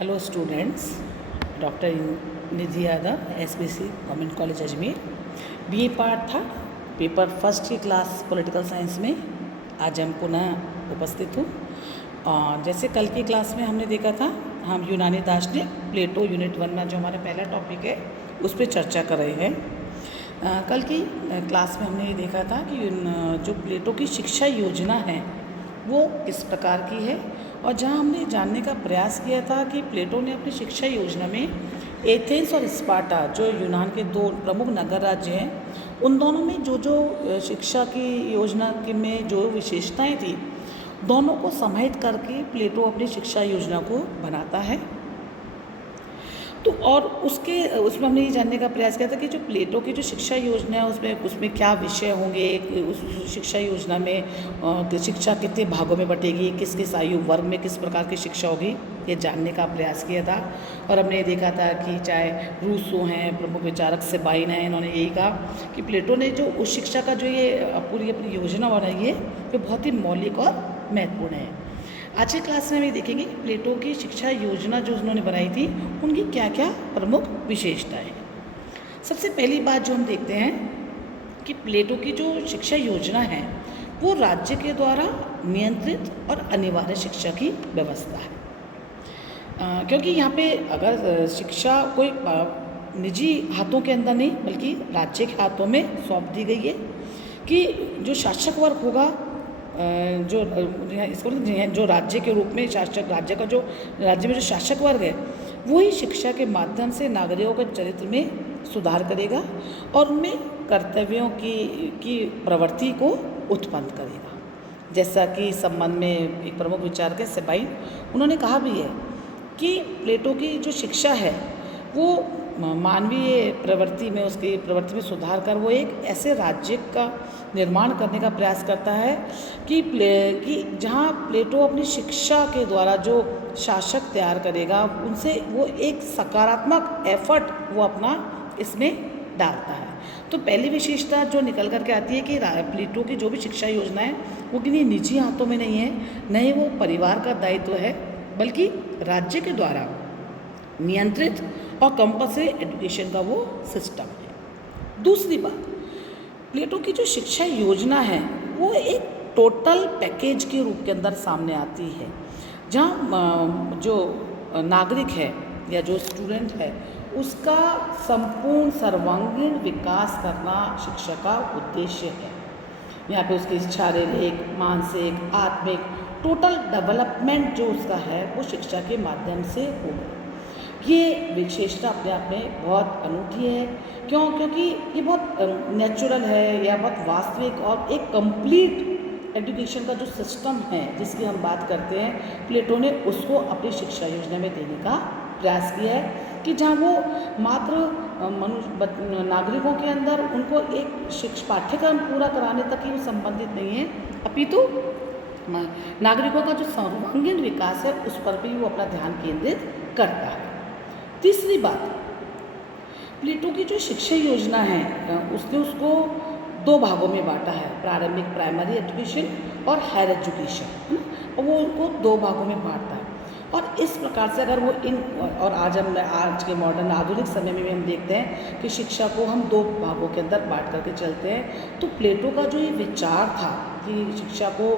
Hello students, doctor Nidhi Yadav, SBC government college Ajmer. BA part था, paper first की class political science में आज हम पुनः उपस्थित हूँ। और जैसे कल की क्लास में हमने देखा था, हम यूनानी दार्शनिक प्लेटो यूनिट 1 में जो हमारा पहला टॉपिक है उस पर चर्चा कर रहे हैं। कल की क्लास में हमने ये देखा था कि जो प्लेटो की शिक्षा योजना है वो किस प्रकार की है, और जहां हमने जानने का प्रयास किया था कि प्लेटो ने अपनी शिक्षा योजना में एथेंस और स्पार्टा, जो यूनान के दो प्रमुख नगर राज्य हैं, उन दोनों में जो जो शिक्षा की योजना की में जो विशेषताएं थी, दोनों को समाहित करके प्लेटो अपनी शिक्षा योजना को बनाता है। तो और उसमें हमने ये जानने का प्रयास किया था कि जो प्लेटो की जो शिक्षा योजना है उसमें क्या विषय होंगे, उस शिक्षा योजना में शिक्षा कितने भागों में बटेगी, किस किस आयु वर्ग में किस प्रकार की शिक्षा होगी, ये जानने का प्रयास किया था। और हमने ये देखा था कि चाहे रूसो हैं, प्रमुख विचारक सेबाइन हैं, इन्होंने यही कहा कि प्लेटो ने जो उस शिक्षा का जो ये पूरी अपनी योजना बनाई है वो बहुत ही मौलिक और महत्वपूर्ण है। आज की क्लास में हम ये देखेंगे कि प्लेटो की शिक्षा योजना जो उन्होंने बनाई थी उनकी क्या क्या प्रमुख विशेषताएं हैं। सबसे पहली बात जो हम देखते हैं कि प्लेटो की जो शिक्षा योजना है वो राज्य के द्वारा नियंत्रित और अनिवार्य शिक्षा की व्यवस्था है। क्योंकि यहाँ पे अगर शिक्षा कोई निजी हाथों के अंदर नहीं बल्कि राज्य के हाथों में सौंप दी गई है कि जो शासक वर्ग होगा, जो राज्य के रूप में शासक, राज्य में जो शासक वर्ग है वही शिक्षा के माध्यम से नागरिकों के चरित्र में सुधार करेगा और उनमें कर्तव्यों की प्रवृत्ति को उत्पन्न करेगा। जैसा कि इस संबंध में एक प्रमुख विचारक है सेबाइन, उन्होंने कहा भी है कि प्लेटो की जो शिक्षा है वो मानवीय प्रवृत्ति में, उसकी प्रवृत्ति में सुधार कर वो एक ऐसे राज्य का निर्माण करने का प्रयास करता है कि जहाँ प्लेटो अपनी शिक्षा के द्वारा जो शासक तैयार करेगा उनसे वो एक सकारात्मक एफर्ट वो अपना इसमें डालता है। तो पहली विशेषता जो निकल करके आती है कि प्लेटो की जो भी शिक्षा योजना है वो किन्हीं निजी हाथों में नहीं है, न ही वो परिवार का दायित्व है, बल्कि राज्य के द्वारा नियंत्रित और कंपल्सरी एजुकेशन का वो सिस्टम है। दूसरी बात, प्लेटो की जो शिक्षा योजना है वो एक टोटल पैकेज के रूप के अंदर सामने आती है, जहाँ जो नागरिक है या जो स्टूडेंट है उसका संपूर्ण सर्वांगीण विकास करना शिक्षा का उद्देश्य है। यहाँ पे उसकी शारीरिक, मानसिक, आत्मिक टोटल डेवलपमेंट जो उसका है वो शिक्षा के माध्यम से होगा। ये विशेषता अपने आप में बहुत अनूठी है। क्योंकि ये बहुत नेचुरल है या बहुत वास्तविक और एक कंप्लीट एजुकेशन का जो सिस्टम है जिसकी हम बात करते हैं, प्लेटो ने उसको अपनी शिक्षा योजना में देने का प्रयास किया है कि जहाँ वो मात्र नागरिकों के अंदर उनको एक पाठ्यक्रम पूरा कराने तक ही वो संबंधित नहीं है, अपितु नागरिकों का जो सर्वांगीण विकास है उस पर भी वो अपना ध्यान केंद्रित करता है। तीसरी बात, प्लेटो की जो शिक्षा योजना है उसने उसको दो भागों में बांटा है, प्रारंभिक प्राइमरी एजुकेशन और हायर एजुकेशन, है ना, और वो उनको दो भागों में बांटता है। और इस प्रकार से अगर वो और आज के मॉडर्न आधुनिक समय में भी हम देखते हैं कि शिक्षा को हम दो भागों के अंदर बांट करके चलते हैं। तो प्लेटो का जो ये विचार था कि शिक्षा को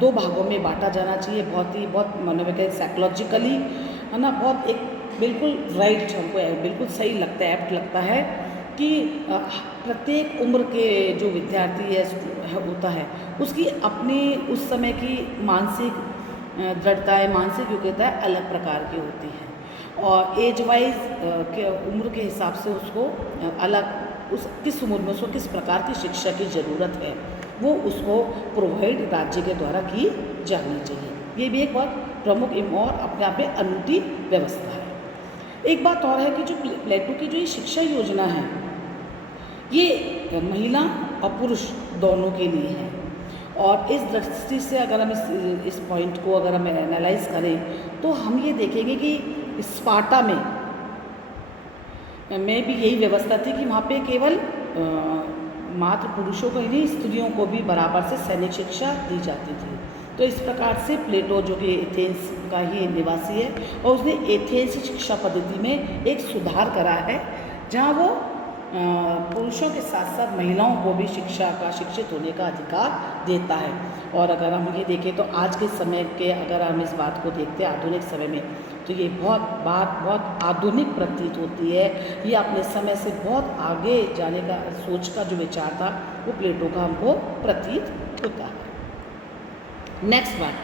दो भागों में बांटा जाना चाहिए, बहुत मनोवैज्ञानिक साइकोलॉजिकली, है ना, बहुत एक बिल्कुल राइट, हमको बिल्कुल सही लगता है, एप्ट लगता है कि प्रत्येक उम्र के जो विद्यार्थी होता है उसकी अपनी उस समय की मानसिक दृढ़ताएँ, मानसिक योग्यताएँ अलग प्रकार की होती हैं और एज वाइज के उम्र के हिसाब से उसको अलग किस उम्र में उसको किस प्रकार की शिक्षा की ज़रूरत है वो उसको प्रोवाइड राज्य के द्वारा की जानी चाहिए। ये भी एक बहुत प्रमुख और अपने आप में अनूठी व्यवस्था है। एक बात और है कि जो प्लेटो की जो ये शिक्षा योजना है ये महिला और पुरुष दोनों के लिए है। और इस दृष्टि से अगर हम इस पॉइंट को अगर हम एनालाइज करें तो हम ये देखेंगे कि स्पार्टा में भी यही व्यवस्था थी कि वहाँ पे केवल मात्र पुरुषों को ही नहीं, स्त्रियों को भी बराबर से सैनिक शिक्षा दी जाती थी। तो इस प्रकार से प्लेटो जो कि एथेंस का ही निवासी है और उसने एथेंस की शिक्षा पद्धति में एक सुधार करा है, जहाँ वो पुरुषों के साथ साथ महिलाओं को भी शिक्षित होने का अधिकार देता है। और अगर हम ये देखें तो आज के समय के अगर हम इस बात को देखते हैं आधुनिक समय में, तो ये बहुत आधुनिक प्रतीत होती है। ये अपने समय से बहुत आगे जाने का सोच का जो विचार था वो प्लेटो का हमको प्रतीत होता है। नेक्स्ट बात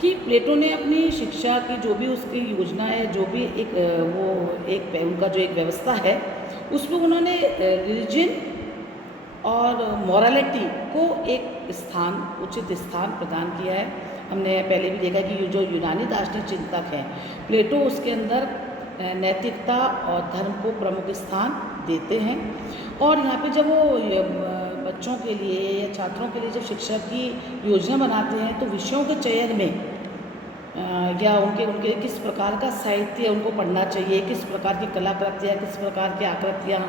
कि प्लेटो ने अपनी शिक्षा की जो भी उसकी योजना है, जो भी उनका जो एक व्यवस्था है, उसमें उन्होंने रिलीजन और मॉरलिटी को एक उचित स्थान प्रदान किया है। हमने पहले भी देखा कि जो यूनानी दार्शनिक चिंतक हैं, प्लेटो उसके अंदर नैतिकता और धर्म को प्रमुख स्थान देते हैं। और यहाँ पे जब वो बच्चों के लिए या छात्रों के लिए जब शिक्षा की योजना बनाते हैं, तो विषयों के चयन में या उनके किस प्रकार का साहित्य उनको पढ़ना चाहिए, किस प्रकार की कलाकृतियाँ, किस प्रकार की आकृतियाँ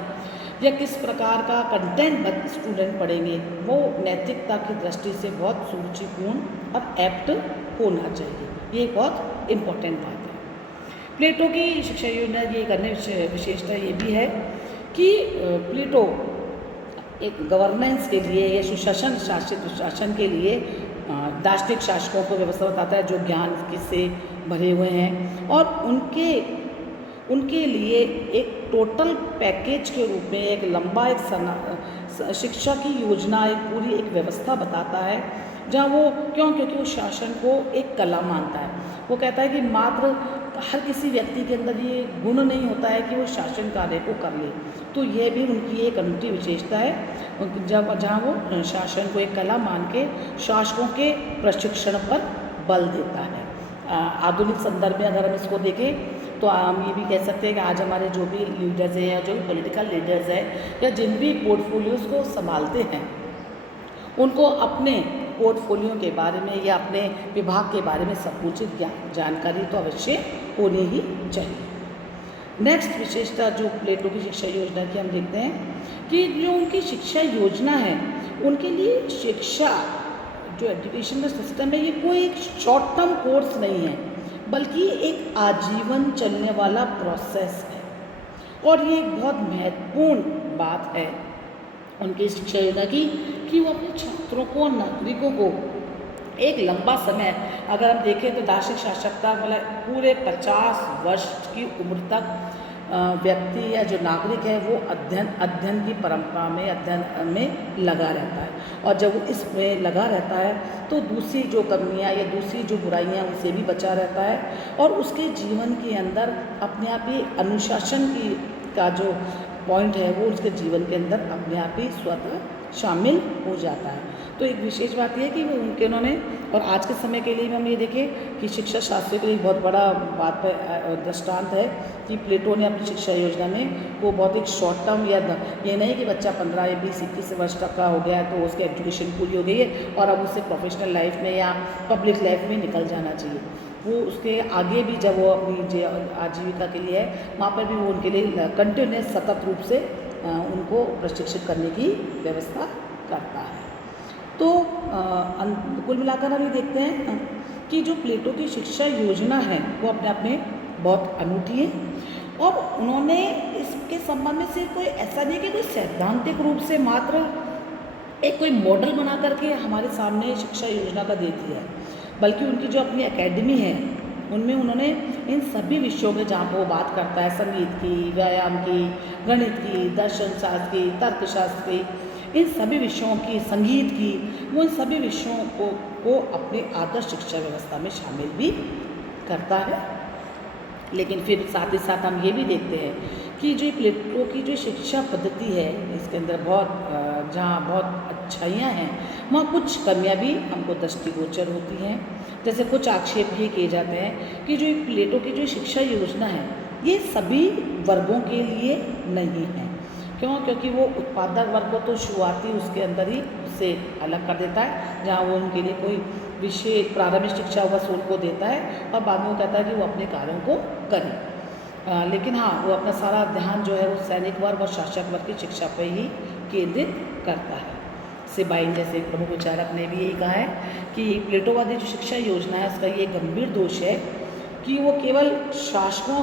या किस प्रकार का कंटेंट स्टूडेंट पढ़ेंगे, वो नैतिकता की दृष्टि से बहुत सुरुचिपूर्ण और एप्ट होना चाहिए। ये बहुत इम्पोर्टेंट बात है। प्लेटो की शिक्षा योजना ये करने विशेषता ये भी है कि प्लेटो एक गवर्नेंस के लिए या सुशासन के लिए दार्शनिक शासकों को व्यवस्था बताता है जो ज्ञान से भरे हुए हैं, और उनके लिए एक टोटल पैकेज के रूप में एक लंबा शिक्षा की योजना, एक पूरी एक व्यवस्था बताता है, जहाँ वो क्योंकि वो शासन को एक कला मानता है। वो कहता है कि मात्र हर किसी व्यक्ति के अंदर ये गुण नहीं होता है कि वो शासन कार्य को कर ले, तो यह भी उनकी एक अनूठी विशेषता है जहाँ वो शासन को एक कला मान के शासकों के प्रशिक्षण पर बल देता है। आधुनिक संदर्भ में अगर हम इसको देखें तो हम ये भी कह सकते हैं कि आज हमारे जो भी लीडर्स हैं या जो भी पॉलिटिकल लीडर्स हैं या जिन भी पोर्टफोलियोज़ को संभालते हैं, उनको अपने पोर्टफोलियो के बारे में या अपने विभाग के बारे में समुचित जानकारी तो अवश्य होनी ही चाहिए। नेक्स्ट विशेषता जो प्लेटो की शिक्षा योजना की हम देखते हैं कि जो उनकी शिक्षा योजना है, उनके लिए शिक्षा जो एजुकेशन सिस्टम है, ये कोई एक शॉर्ट टर्म कोर्स नहीं है, बल्कि एक आजीवन चलने वाला प्रोसेस है। और ये एक बहुत महत्वपूर्ण बात है उनकी शिक्षा योजना की कि वो अपने छात्रों को और नागरिकों को एक लंबा समय, अगर हम देखें तो दार्शनिक शासकता मतलब पूरे 50 वर्ष की उम्र तक व्यक्ति या जो नागरिक है वो अध्ययन की परंपरा में, अध्ययन में लगा रहता है। और जब वो इसमें लगा रहता है तो दूसरी जो कमियां या दूसरी जो बुराइयां उनसे भी बचा रहता है, और उसके जीवन के अंदर अपने आप ही अनुशासन का जो पॉइंट है वो उसके जीवन के अंदर अपने आप ही स्वतः शामिल हो जाता है। तो एक विशेष बात यह है कि उन्होंने, और आज के समय के लिए हम ये देखें कि शिक्षा शास्त्रियों के लिए बहुत बड़ा बात पर दृष्टांत है कि प्लेटो ने अपनी शिक्षा योजना में वो बहुत एक शॉर्ट टर्म या ये नहीं कि बच्चा 15 या 20-21 वर्ष तक का हो गया है तो उसकी एजुकेशन पूरी हो गई है और अब उसे प्रोफेशनल लाइफ में या पब्लिक लाइफ में निकल जाना चाहिए। वो उसके आगे भी जब वो अपनी आजीविका के लिए है, वहाँ पर भी वो उनके लिए कंटिन्यूस सतत रूप से उनको प्रशिक्षित करने की व्यवस्था करता है। तो कुल मिलाकर हम ये देखते हैं कि जो प्लेटो की शिक्षा योजना है वो अपने आप में बहुत अनूठी है, और उन्होंने इसके संबंध में सिर्फ कोई ऐसा नहीं कि कोई सैद्धांतिक रूप से मात्र एक कोई मॉडल बना करके हमारे सामने शिक्षा योजना का दे दिया है, बल्कि उनकी जो अपनी एकेडमी है उनमें उन्होंने इन सभी विषयों में, जहाँ पर वो बात करता है संगीत की, व्यायाम की, गणित की, दर्शन शास्त्र की, तर्कशास्त्र की, इन सभी विषयों की, संगीत की, वो इन सभी विषयों को अपने आदर्श शिक्षा व्यवस्था में शामिल भी करता है। लेकिन फिर साथ ही साथ हम ये भी देखते हैं कि जो प्लेटो की जो शिक्षा पद्धति है इसके अंदर जहाँ बहुत अच्छाइयाँ हैं, वहाँ कुछ कमियाँ भी हमको दृष्टिगोचर होती हैं। जैसे कुछ आक्षेप ये किए जाते हैं कि जो प्लेटो की जो शिक्षा योजना है ये सभी वर्गों के लिए नहीं है। क्योंकि वो उत्पादक वर्ग को तो शुरुआती उसके अंदर ही उससे अलग कर देता है, जहाँ वो उनके लिए कोई विशेष प्रारंभिक शिक्षा बस उनको देता है और बाद में वो कहता है कि वो अपने कार्यों को करें। लेकिन हाँ, वो अपना सारा ध्यान जो है वो सैनिक वर्ग और शासक वर्ग की शिक्षा पर ही केंद्रित करता है। सेबाइन जैसे प्रमुख विचारक ने भी यही कहा है कि प्लेटोवादी जो शिक्षा योजना है उसका ये गंभीर दोष है कि वो केवल शासकों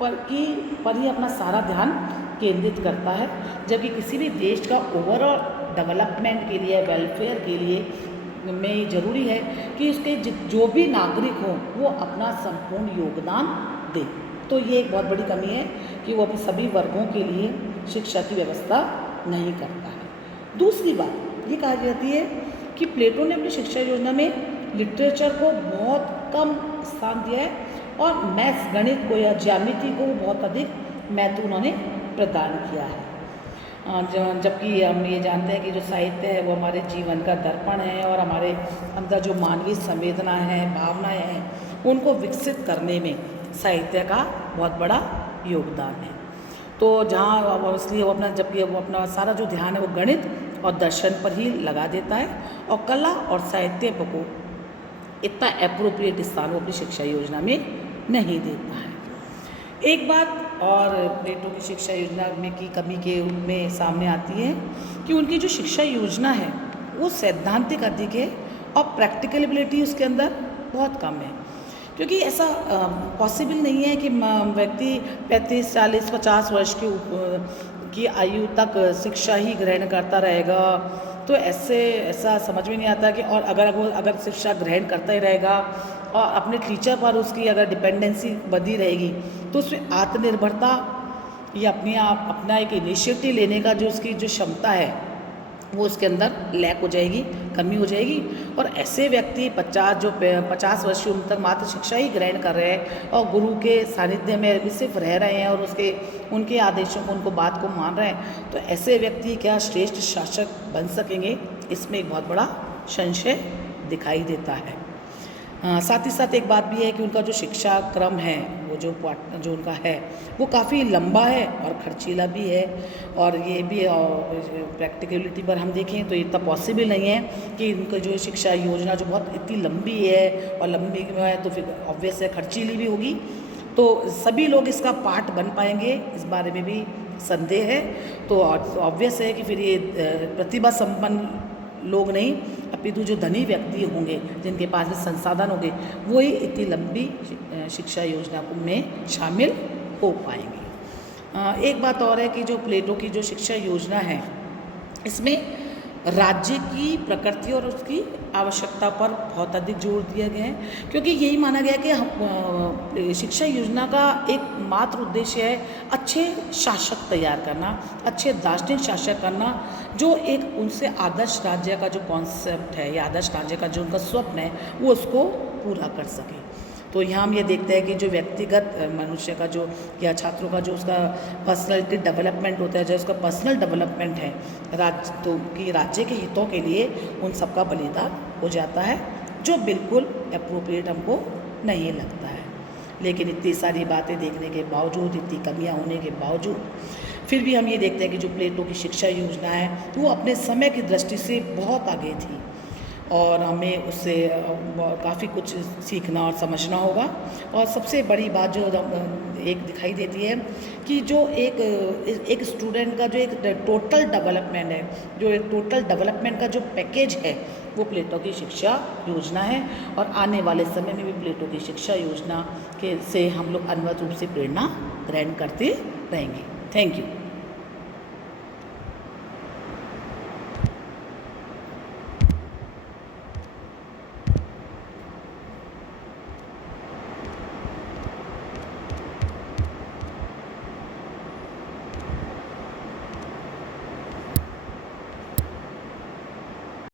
पर ही अपना सारा ध्यान केंद्रित करता है, जबकि किसी भी देश का ओवरऑल डेवलपमेंट के लिए, वेलफेयर के लिए में ज़रूरी है कि उसके जो भी नागरिक हों वो अपना संपूर्ण योगदान दें। तो ये एक बहुत बड़ी कमी है कि वो अपने सभी वर्गों के लिए शिक्षा की व्यवस्था नहीं करता है। दूसरी बात ये कही जाती है कि प्लेटो ने अपनी शिक्षा योजना में लिटरेचर को बहुत कम स्थान दिया है और मैथ्स, गणित को या ज्यामिति को बहुत अधिक महत्व उन्होंने प्रदान किया है। जबकि हम ये जानते हैं कि जो साहित्य है वो हमारे जीवन का दर्पण है और हमारे अंदर जो मानवीय संवेदना है, भावनाएं हैं, उनको विकसित करने में साहित्य का बहुत बड़ा योगदान है। तो जहाँ इसलिए वो अपना जबकि वो अपना सारा जो ध्यान है वो गणित और दर्शन पर ही लगा देता है और कला और साहित्य को इतना एप्रोप्रिएट स्थान वो अपनी शिक्षा योजना में नहीं देता है। एक बात और प्लेटो की शिक्षा योजना में की कमी के रूप में सामने आती है कि उनकी जो शिक्षा योजना है वो सैद्धांतिक अधिक है और प्रैक्टिकलिबिलिटी उसके अंदर बहुत कम है, क्योंकि ऐसा पॉसिबल नहीं है कि व्यक्ति 35, 40, 50 वर्ष की आयु तक शिक्षा ही ग्रहण करता रहेगा। तो ऐसा समझ में नहीं आता कि और अगर शिक्षा ग्रहण करता ही रहेगा और अपने टीचर पर उसकी अगर डिपेंडेंसी बनी रहेगी तो उसमें आत्मनिर्भरता या अपना एक इनिशिएटिव लेने का जो उसकी जो क्षमता है वो उसके अंदर लैक हो जाएगी, कमी हो जाएगी। और ऐसे व्यक्ति 50 वर्ष की उम्र तक मात्र शिक्षा ही ग्रहण कर रहे हैं और गुरु के सानिध्य में भी सिर्फ रह रहे हैं और उनके आदेशों को, उनको बात को मान रहे हैं, तो ऐसे व्यक्ति क्या श्रेष्ठ शासक बन सकेंगे, इसमें एक बहुत बड़ा संशय दिखाई देता है। साथ ही साथ एक बात भी है कि उनका जो शिक्षा क्रम है वो जो उनका है वो काफ़ी लंबा है और खर्चीला भी है। और ये भी प्रैक्टिकलिटी पर हम देखें तो इतना पॉसिबल नहीं है कि उनका जो शिक्षा योजना जो बहुत इतनी लंबी है और लंबी है तो फिर ऑब्वियस है खर्चीली भी होगी, तो सभी लोग इसका पार्ट बन पाएंगे इस बारे में भी संदेह है। तो ऑब्वियस है कि फिर ये प्रतिभा संपन्न लोग नहीं अपितु जो धनी व्यक्ति होंगे जिनके पास में संसाधन होंगे वो ही इतनी लंबी शिक्षा योजना में शामिल हो पाएंगे। एक बात और है कि जो प्लेटो की जो शिक्षा योजना है इसमें राज्य की प्रकृति और उसकी आवश्यकता पर बहुत अधिक जोर दिया गया है, क्योंकि यही माना गया कि शिक्षा योजना का एक मात्र उद्देश्य है अच्छे शासक तैयार करना, अच्छे दार्शनिक शासक करना, जो एक उनसे आदर्श राज्य का जो कॉन्सेप्ट है या आदर्श राज्य का जो उनका स्वप्न है वो उसको पूरा कर सके। तो यहाँ हम ये देखते हैं कि जो व्यक्तिगत मनुष्य का जो या छात्रों का जो उसका पर्सनैलिटी डेवलपमेंट होता है, जो उसका पर्सनल डेवलपमेंट है राज्य के हितों के लिए उन सबका बलिदान हो जाता है, जो बिल्कुल अप्रोप्रिएट हमको नहीं लगता है। लेकिन इतनी सारी बातें देखने के बावजूद, इतनी कमियां होने के बावजूद फिर भी हम ये देखते हैं कि जो प्लेटो की शिक्षा योजना है वो अपने समय की दृष्टि से बहुत आगे थी और हमें उससे काफ़ी कुछ सीखना और समझना होगा। और सबसे बड़ी बात जो एक दिखाई देती है कि जो एक स्टूडेंट का जो एक टोटल डेवलपमेंट है, जो एक टोटल डेवलपमेंट का जो पैकेज है वो प्लेटो की शिक्षा योजना है। और आने वाले समय में भी प्लेटो की शिक्षा योजना से हम लोग अनिवार्य रूप से प्रेरणा ग्रहण करते रहेंगे। Thank you.